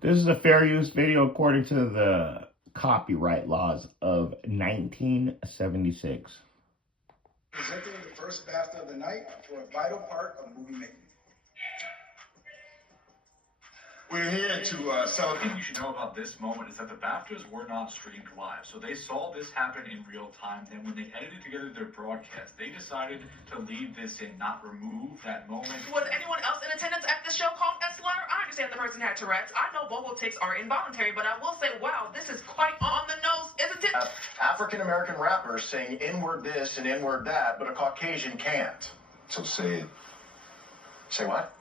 This is a fair use video according to the copyright laws of 1976. Presenting the first BAFTA of the night for a vital part of movie making. We're here to celebrate. The thing you should know about this moment is that the BAFTAs were not streamed live. So they saw this happen in real time. Then when they edited together their broadcast, they decided to leave this in, not remove that moment. Was anyone else in attendance at the show called Esquire? I understand the person had Tourette's. I know vocal tics are involuntary, but I will say, wow, this is quite on the nose, isn't it? African-American rappers saying N-word this and N-word that, but a Caucasian can't. So say it. Say what?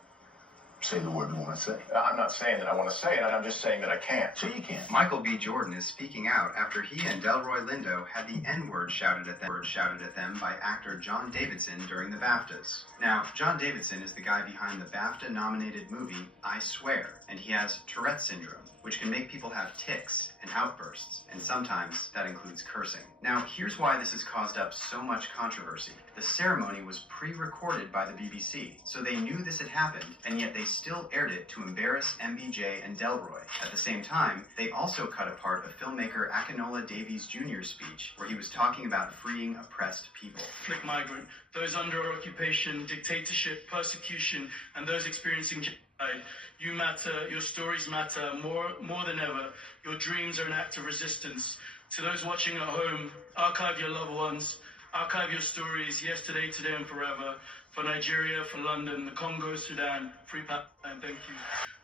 Say the word you want to say. I'm not saying that I want to say it, I'm just saying that I can't. So you can't. Michael B. Jordan is speaking out after he and Delroy Lindo had the N-word shouted at them by actor John Davidson during the BAFTAs. Now, John Davidson is the guy behind the BAFTA-nominated movie I Swear, and he has Tourette's syndrome, which can make people have tics and outbursts, and sometimes that includes cursing. Now, here's why this has caused up so much controversy. The ceremony was pre-recorded by the BBC, so they knew this had happened, and yet they still aired it to embarrass MBJ and Delroy. At the same time, they also cut apart a filmmaker Akinola Davies Jr.'s speech, where he was talking about freeing oppressed people. Conflict migrant, those under occupation, dictatorship, persecution, and those experiencing genocide. You matter, your stories matter more than ever. Your dreams are an act of resistance. To those watching at home, archive your loved ones, archive your stories, yesterday, today, and forever. For Nigeria, for London, the Congo, Sudan, free Palestine, thank you.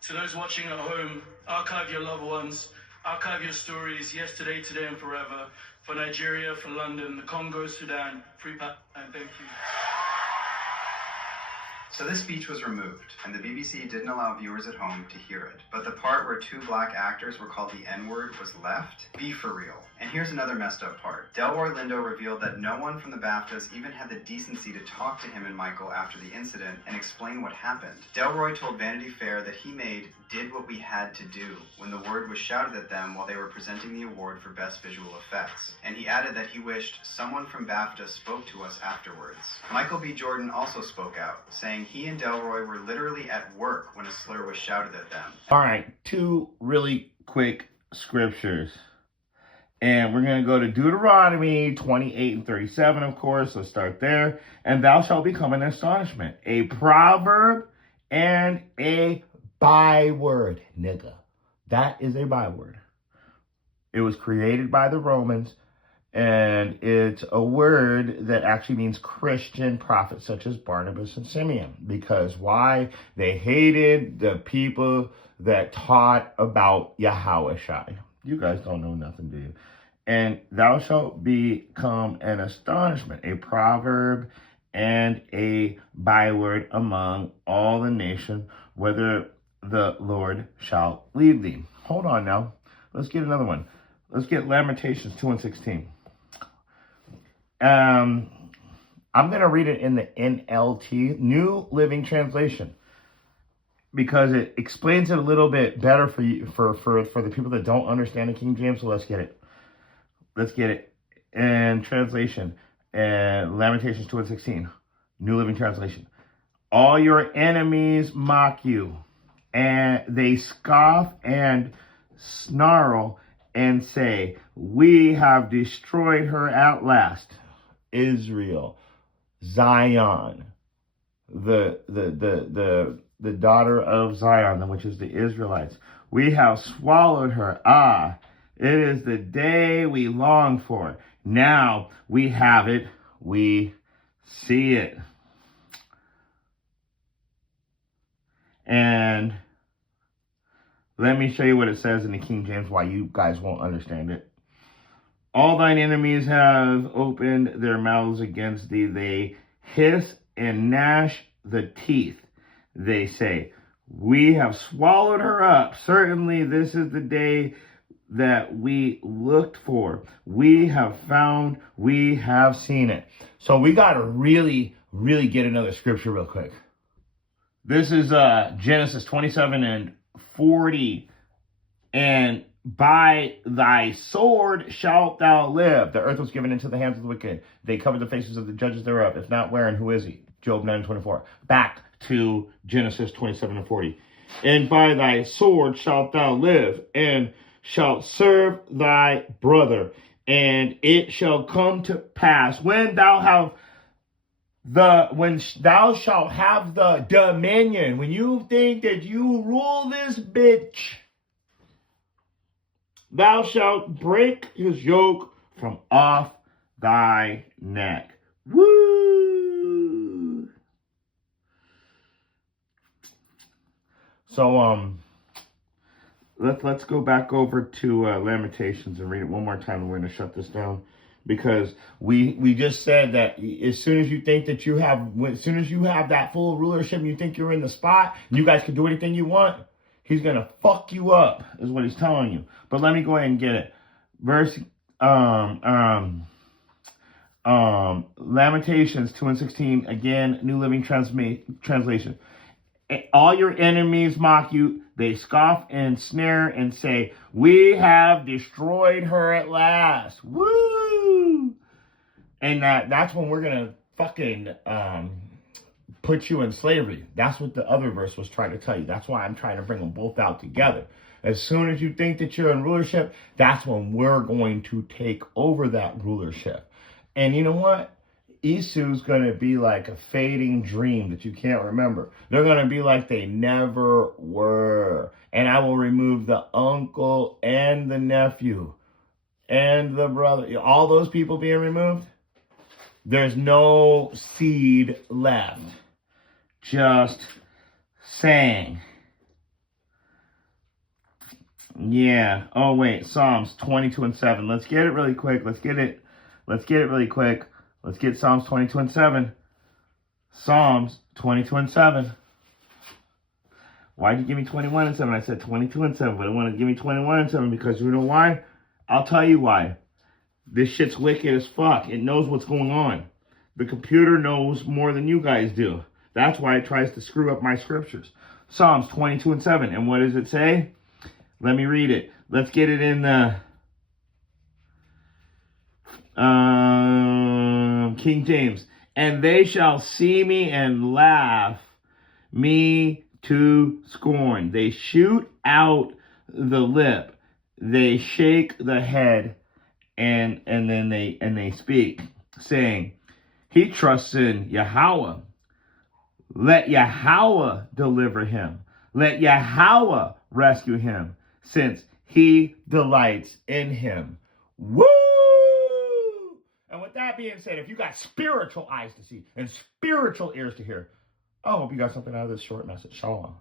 To those watching at home, archive your loved ones, archive your stories, yesterday, today, and forever. For Nigeria, for London, the Congo, Sudan, free Palestine, thank you. So this speech was removed, and the BBC didn't allow viewers at home to hear it. But the part where two black actors were called the N-word was left. Be for real. And here's another messed up part. Delroy Lindo revealed that no one from the BAFTAs even had the decency to talk to him and Michael after the incident and explain what happened. Delroy told Vanity Fair that he did what we had to do when the word was shouted at them while they were presenting the award for Best Visual Effects. And he added that he wished someone from BAFTA spoke to us afterwards. Michael B. Jordan also spoke out, saying he and Delroy were literally at work when a slur was shouted at them. All right, two really quick scriptures. And we're going to go to Deuteronomy 28 and 37, of course. Let's start there. And thou shalt become an astonishment, a proverb and a byword, nigga. That is a byword. It was created by the Romans, and it's a word that actually means Christian prophets such as Barnabas and Simeon. Because why? They hated the people that taught about Yahushua. You guys don't know nothing, do you? And thou shalt become an astonishment, a proverb and a byword among all the nation, whether the Lord shall lead thee. Hold on now. Let's get another one. Let's get Lamentations 2 and 16. I'm going to read it in the NLT, New Living Translation, because it explains it a little bit better for you, for the people that don't understand the King James. So let's get it. Let's get it in translation. Lamentations 2 and 16, New Living Translation. All your enemies mock you, and they scoff and snarl and say, we have destroyed her at last. Israel, Zion, the daughter of Zion, which is the Israelites. We have swallowed her. Ah, it is the day we long for. Now we have it. We see it. And let me show you what it says in the King James, why you guys won't understand it. All thine enemies have opened their mouths against thee. They hiss and gnash the teeth. They say, we have swallowed her up. Certainly this is the day that we looked for. We have found, we have seen it. So we got to really get another scripture real quick. This is Genesis 27 and 40. And by thy sword shalt thou live. The earth was given into the hands of the wicked. They covered the faces of the judges thereof. If not, wherein, who is he? Job 9:24. Back to Genesis 27 and 40. and by thy sword shalt thou live, and shalt serve thy brother. And it shall come to pass when thou shalt have the dominion, when you think that you rule this bitch, thou shalt break his yoke from off thy neck. Woo! So let's go back over to Lamentations and read it one more time, and we're going to shut this down, because we just said that as soon as you think that as soon as you have that full rulership and you think you're in the spot, and you guys can do anything you want, he's going to fuck you up, is what he's telling you. But let me go ahead and get it. Verse Lamentations 2:16, again, New Living Translation. All your enemies mock you. They scoff and snare and say, we have destroyed her at last. Woo! And that's when we're going to fucking put you in slavery. That's what the other verse was trying to tell you. That's why I'm trying to bring them both out together. As soon as you think that you're in rulership, that's when we're going to take over that rulership. And you know what? Isu's going to be like a fading dream that you can't remember. They're going to be like they never were. And I will remove the uncle and the nephew and the brother. All those people being removed. There's no seed left. Just saying. Yeah. Oh, wait. Psalms 22:7. Let's get it really quick. Let's get it really quick. Let's get Psalms 22:7. Psalms 22:7. Why'd you give me 21:7? I said 22:7, but I want to give me 21:7 because you know why? I'll tell you why. This shit's wicked as fuck. It knows what's going on. The computer knows more than you guys do. That's why it tries to screw up my scriptures. Psalms 22:7. And what does it say? Let me read it. Let's get it in the King James. And they shall see me and laugh me to scorn. They shoot out the lip. They shake the head, and then they speak, saying, he trusts in Yahweh. Let Yahweh deliver him. Let Yahweh rescue him, since he delights in him. Woo! And with that being said, if you got spiritual eyes to see and spiritual ears to hear, I hope you got something out of this short message. Shalom.